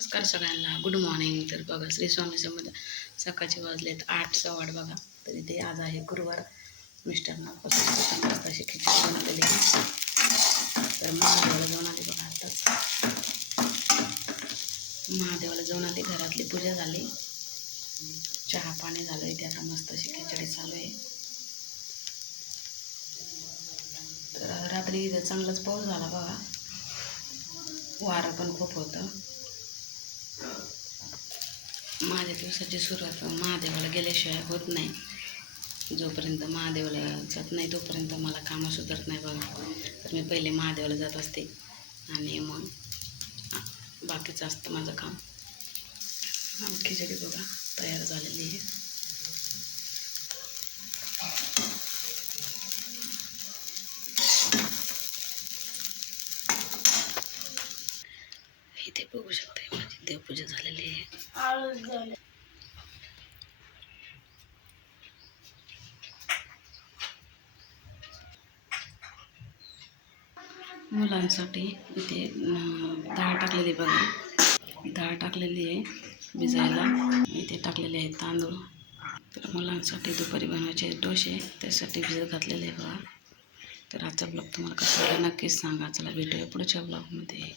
नमस्कार सगळ्यांना, good morning. तर बघा, श्री स्वामी समर्थ. सकाळचे वाजलेत 8:15 बघा. तरी ते आज आहे गुरुवार. मिस्टरना मस्त अशी खिचडी बनवलेली आहे. तर महादेवाला जाऊन आली बघा. आताच महादेवाला जाऊन आली, घरातली पूजा झाली, चहा पाणी झालं. इथे आता मस्त अशी खिचडी चालू आहे. तर रात्री इथं चांगलाच पाऊस झाला बघा, वारं पण खूप होतं. माझ्या दिवसाची सुरुवात महादेवाला गेल्याशिवाय होत नाही. जोपर्यंत महादेवाला जात नाही तोपर्यंत मला कामं सुधारत नाही बघा. तर मी पहिले महादेवाला जात असते आणि मग बाकीचं असतं माझं काम. खिचडी बघा तयार झालेली आहे. इथे बघू शकते माझी देवपूजा झालेली आहे. मुलांसाठी इथे डाळ टाकलेली बघा, डाळ टाकलेली आहे भिजायला. इथे टाकलेले आहेत तांदूळ. तर मुलांसाठी दुपारी बनवायचे डोसे, त्यासाठी भिजत घातलेले आहे बघा. तर आजचा ब्लॉग तुम्हाला कसा वाटला नक्कीच सांगा. चला भेटूया पुढच्या ब्लॉगमध्ये.